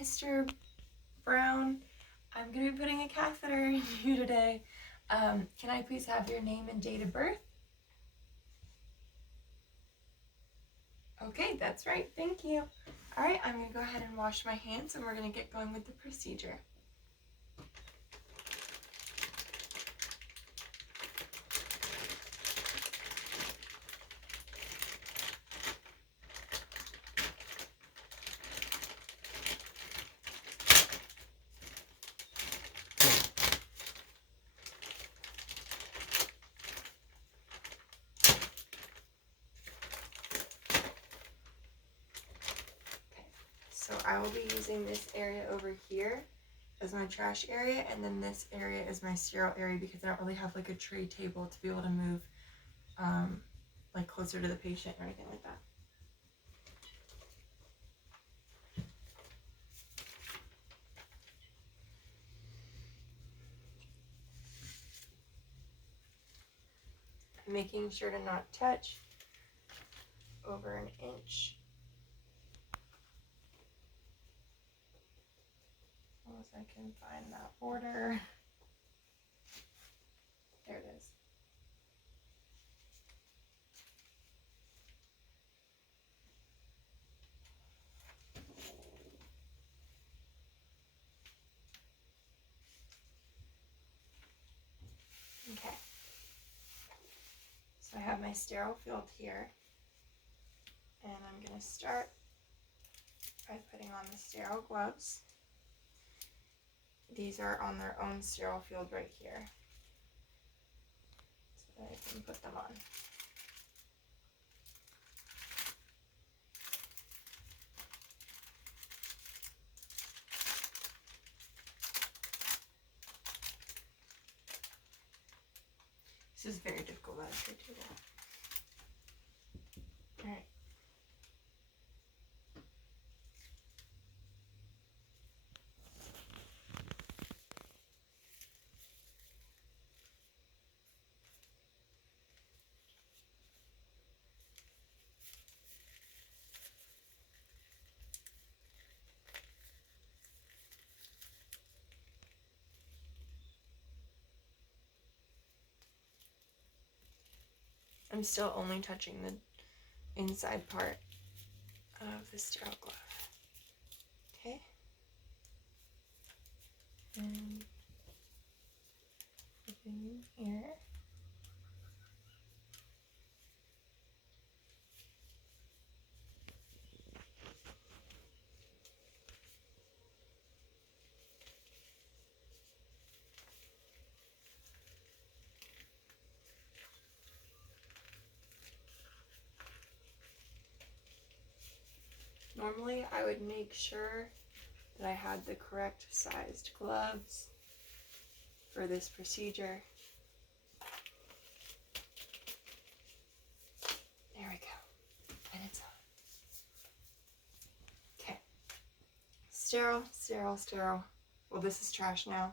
Mr. Brown. I'm going to be putting a catheter in you today. Can I please have your name and date of birth? Okay, that's right. Thank you. All right, I'm going to go ahead and wash my hands and we're going to get going with the procedure. So I will be using this area over here as my trash area, and then this area is my sterile area because I don't really have like a tray table to be able to move like closer to the patient or anything like that. I'm making sure to not touch over an inch. As long as I can find that border. There it is. Okay. So I have my sterile field here. And I'm going to start by putting on the sterile gloves. These are on their own sterile field right here. So that I can put them on. This is very difficult on a tray table. All right. I'm still only touching the inside part of the sterile glove. Okay. And put it in here. Normally, I would make sure that I had the correct sized gloves for this procedure. There we go. And it's on. Okay. Sterile, sterile, sterile. Well, this is trash now,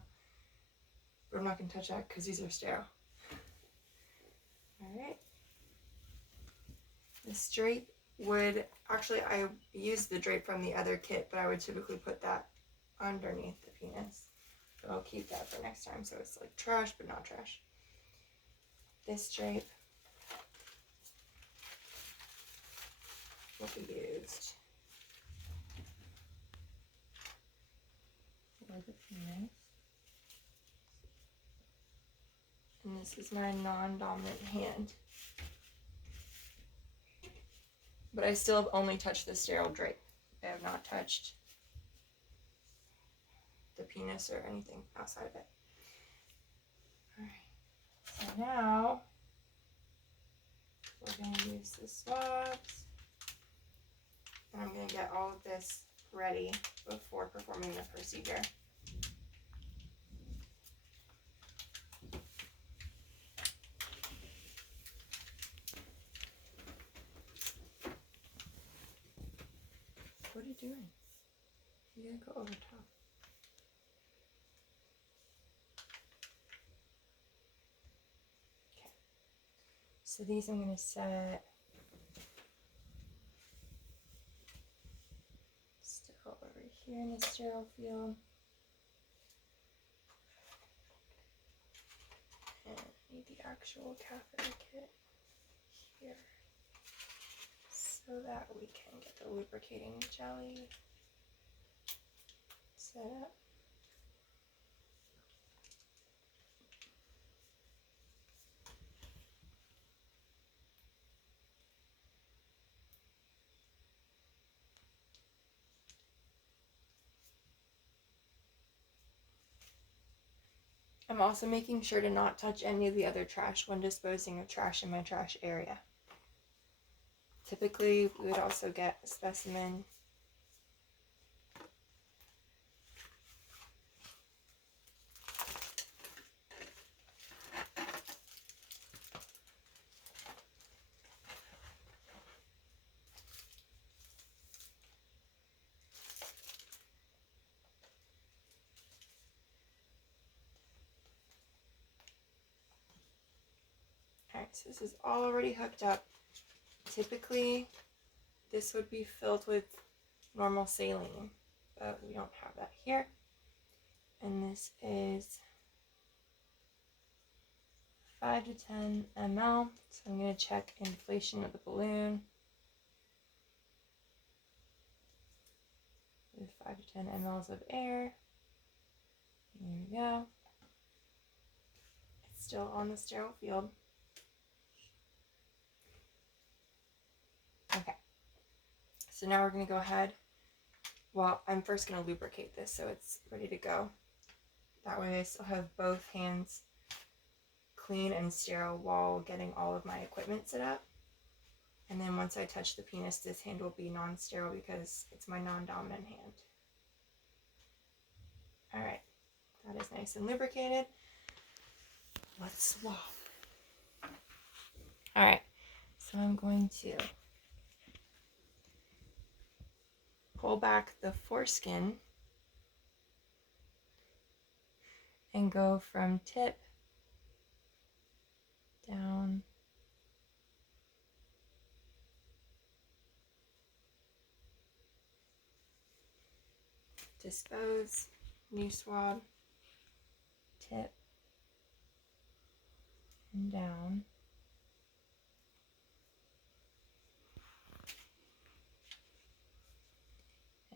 but I'm not going to touch that because these are sterile. All right. This drape would, actually I used the drape from the other kit, but I would typically put that underneath the penis. But I'll keep that for next time, so it's like trash, but not trash. This drape will be used for the penis. And this is my non-dominant hand. But I still have only touched the sterile drape. I have not touched the penis or anything outside of it. Alright, so now we're going to use the swabs. And I'm going to get all of this ready before performing the procedure. What are you doing? You gotta go over top. Okay. So these I'm gonna set still over here in the sterile field. And I need the actual catheter kit here so that we can get the lubricating jelly set up. I'm also making sure to not touch any of the other trash when disposing of trash in my trash area. Typically, we would also get a specimen. Alright, so this is already hooked up. Typically, this would be filled with normal saline, but we don't have that here. And this is 5 to 10 ml. So I'm going to check inflation of the balloon with 5 to 10 mLs of air. There we go. It's still on the sterile field. Okay. So now we're going to go ahead. Well, I'm first going to lubricate this so it's ready to go. That way I still have both hands clean and sterile while getting all of my equipment set up. And then once I touch the penis, this hand will be non-sterile because it's my non-dominant hand. Alright, that is nice and lubricated. Let's swab. Alright, so I'm going to pull back the foreskin and go from tip down dispose, new swab, tip, and down.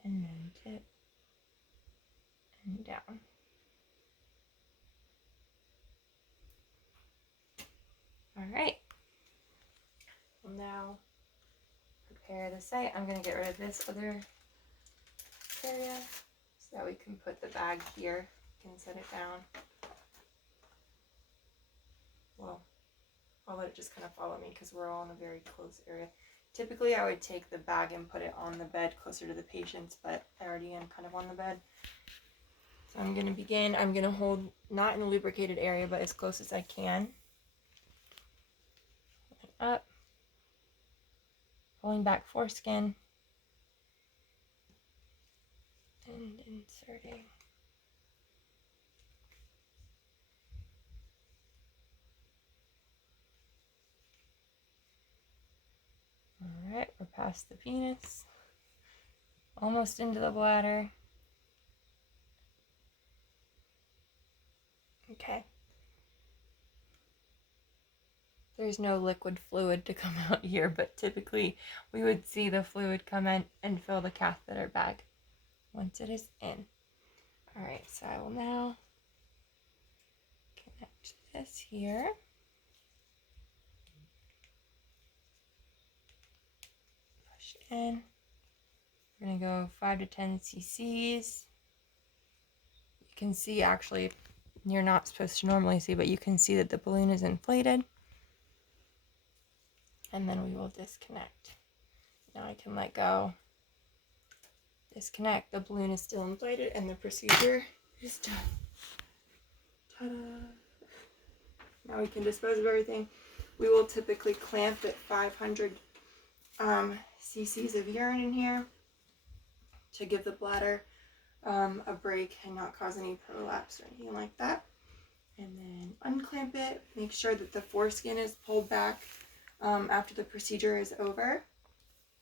And then tip and down. Alright. We'll now prepare the site. I'm going to get rid of this other area so that we can put the bag here. We can set it down. Well, I'll let it just kind of follow me because we're all in a very close area. Typically, I would take the bag and put it on the bed closer to the patients, but I already am kind of on the bed. So I'm going to begin. I'm going to hold not in a lubricated area, but as close as I can. Up. Pulling back foreskin. And inserting. Alright, we're past the penis. Almost into the bladder. Okay. There's no liquid fluid to come out here, but typically we would see the fluid come in and fill the catheter bag once it is in. Alright, so I will now connect this here. Push in. We're going to go 5 to 10 cc's. You can see, actually, you're not supposed to normally see, but you can see that the balloon is inflated. And then we will disconnect. Now I can let go. Disconnect. The balloon is still inflated and the procedure is done. Ta-da! Now we can dispose of everything. We will typically clamp at 500 cc's of urine in here to give the bladder a break and not cause any prolapse or anything like that. And then unclamp it. Make sure that the foreskin is pulled back after the procedure is over.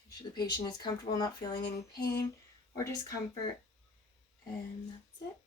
Make sure the patient is comfortable, not feeling any pain or discomfort. And that's it.